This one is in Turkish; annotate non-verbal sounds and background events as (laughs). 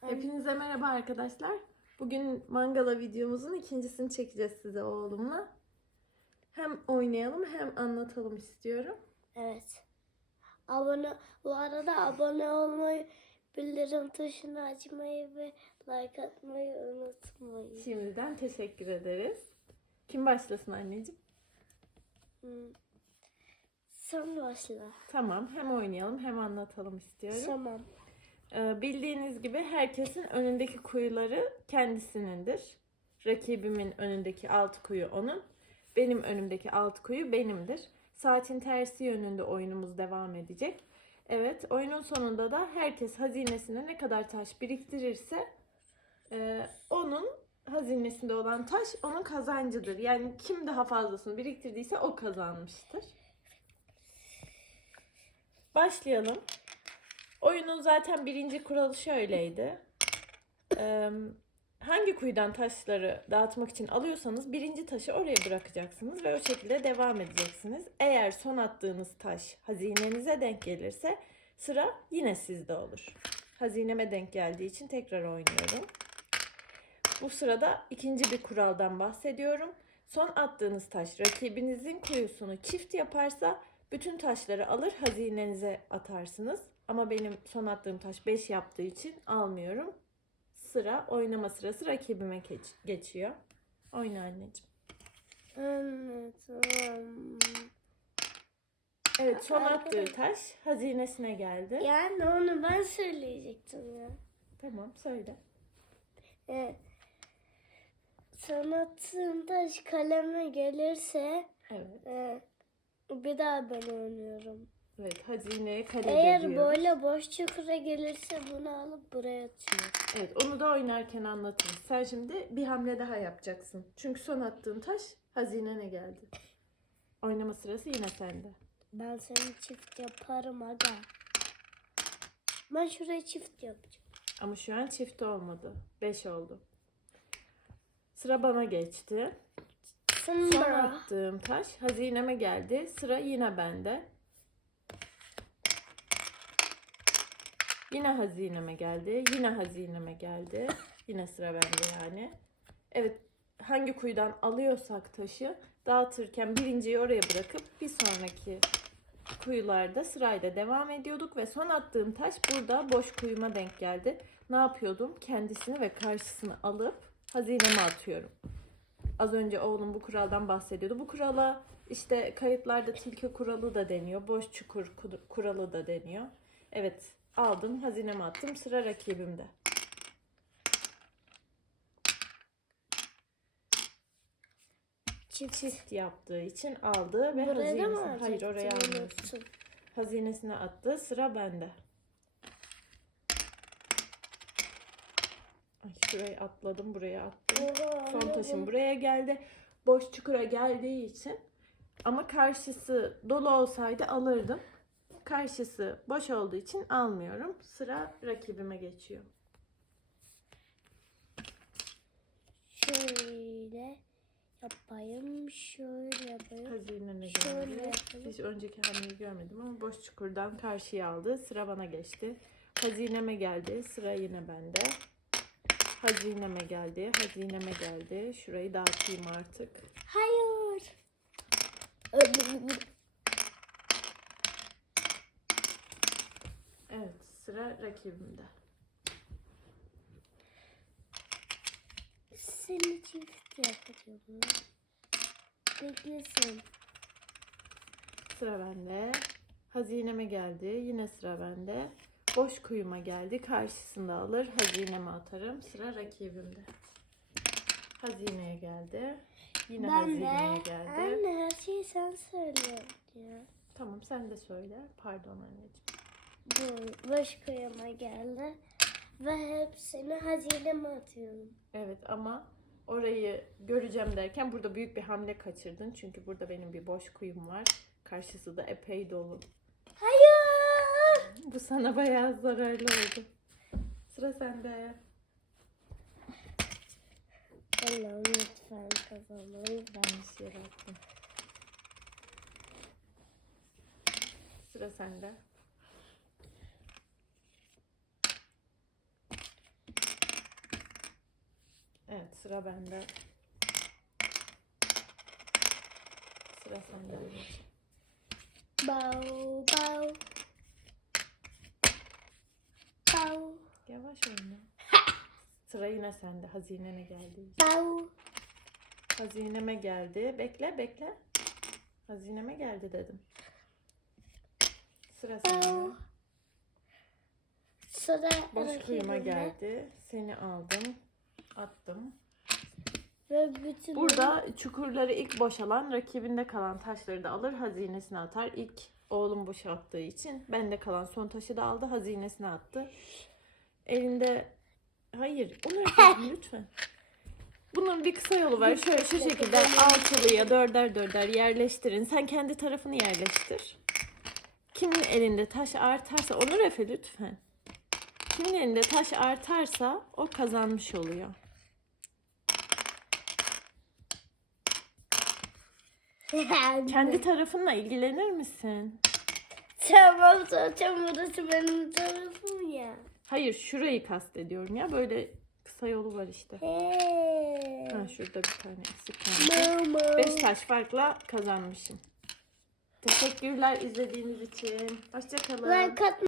Hepinize merhaba arkadaşlar. Bugün mangala videomuzun ikincisini çekeceğiz size oğlumla. Hem oynayalım hem anlatalım istiyorum. Evet. Abone bu arada abone olmayı, bildirim tuşunu açmayı ve like atmayı unutmayın. Şimdiden teşekkür ederiz. Kim başlasın anneciğim? Hmm. Sen başla. Tamam hem oynayalım hem anlatalım istiyorum. Tamam. Ee, bildiğiniz gibi herkesin önündeki kuyuları kendisinindir. Rakibimin önündeki altı kuyu onun. Benim önümdeki altı kuyu benimdir. Saatin tersi yönünde oyunumuz devam edecek. Evet oyunun sonunda da herkes hazinesine ne kadar taş biriktirirse e, onun hazinesinde olan taş onun kazancıdır. Yani kim daha fazlasını biriktirdiyse o kazanmıştır. Başlayalım. Oyunun zaten birinci kuralı şöyleydi. Hangi kuyudan taşları dağıtmak için alıyorsanız birinci taşı oraya bırakacaksınız ve o şekilde devam edeceksiniz. Eğer son attığınız taş hazinenize denk gelirse sıra yine sizde olur. Hazineme denk geldiği için tekrar oynuyorum. Bu sırada ikinci bir kuraldan bahsediyorum. Son attığınız taş rakibinizin kuyusunu çift yaparsa bütün taşları alır hazinenize atarsınız. Ama benim son attığım taş 5 yaptığı için almıyorum. Sıra oynama sırası rakibime geç- geçiyor. Oyna anneciğim. Anlatamam. Evet son attığı taş hazinesine geldi. Yani onu ben söyleyecektim ya. Tamam söyle. Evet. Sanatın taş kaleme gelirse Evet. e, bir daha ben oynuyorum. Evet hazineye kale Eğer diyoruz. böyle boş çukura gelirse bunu alıp buraya atıyor. Evet onu da oynarken anlatırız. Sen şimdi bir hamle daha yapacaksın. Çünkü son attığın taş hazinene geldi. Oynama sırası yine sende. Ben seni çift yaparım aga. Ben şuraya çift yapacağım. Ama şu an çift olmadı. 5 oldu. Sıra bana geçti. Son Sonra attığım taş hazineme geldi. Sıra yine bende. Yine hazineme geldi. Yine hazineme geldi. Yine sıra bende yani. Evet hangi kuyudan alıyorsak taşı dağıtırken birinciyi oraya bırakıp bir sonraki kuyularda sırayla devam ediyorduk ve son attığım taş burada boş kuyuma denk geldi. Ne yapıyordum? Kendisini ve karşısını alıp hazineme atıyorum. Az önce oğlum bu kuraldan bahsediyordu. Bu kurala işte kayıtlarda tilki kuralı da deniyor. Boş çukur kur- kuralı da deniyor. Evet aldım hazineme attım. Sıra rakibimde. çift. Çift yaptığı için aldı ve Buraya da hazinesine... mı Hayır oraya almıyorsun. Hazinesine attı. Sıra bende. Ay şurayı atladım buraya attım. Son taşım buraya geldi. Boş çukura geldiği için ama karşısı dolu olsaydı alırdım. Karşısı boş olduğu için almıyorum. Sıra rakibime geçiyor. Şöyle yapayım. Şöyle yapayım. Hazinene Şöyle geldi. yapalım. Hiç önceki hamleyi görmedim ama boş çukurdan karşıya aldı. Sıra bana geçti. Hazineme geldi. Sıra yine bende. Hazineme geldi. Hazineme geldi. Şurayı dağıtayım artık. Hayır. Evet sıra rakibimde. Seni çift yapacağım. Beklesin. Sıra bende. Hazineme geldi. Yine sıra bende. Boş kuyuma geldi. Karşısında alır. Hazineme atarım. Sıra rakibimde. Hazineye geldi. Yine ben hazineye de. geldi. Anne her şeyi sen söyle. Tamam sen de söyle. Pardon anneciğim. Bu boş kıyama geldi. Ve hepsini hazineme atıyorum. Evet ama orayı göreceğim derken burada büyük bir hamle kaçırdın. Çünkü burada benim bir boş kuyum var. Karşısı da epey dolu. Hayır. Bu sana bayağı zararlı oldu. Sıra sende. Allah'ım lütfen kazanayım. Yanlış yere attım. Sıra sende. Sıra bende. Sıra sende. Bow bow. Bow Yavaş oyna. Sıra yine sende. Hazinene geldi. bow. Hazineme geldi. Bekle bekle. Hazineme geldi dedim. Sıra sende. Sıra Boş kuyuma geldi. Seni aldım. Attım. Ve bütün Burada çukurları ilk boşalan rakibinde kalan taşları da alır hazinesine atar. İlk oğlum boşalttığı için bende kalan son taşı da aldı hazinesine attı. Elinde hayır onu (laughs) yapalım lütfen. Bunun bir kısa yolu var. Şöyle şu şekilde altılıya dörder dörder yerleştirin. Sen kendi tarafını yerleştir. Kimin elinde taş artarsa onu Efe lütfen. Kimin elinde taş artarsa o kazanmış oluyor. Kendi tarafınla ilgilenir misin? Tamam zaten burası benim tarafım ya. Hayır şurayı kastediyorum ya. Böyle kısa yolu var işte. Hey. Ha, şurada bir tane eksik kaldı. Mama. Beş taş farkla kazanmışım. Teşekkürler izlediğiniz için. Hoşçakalın. Like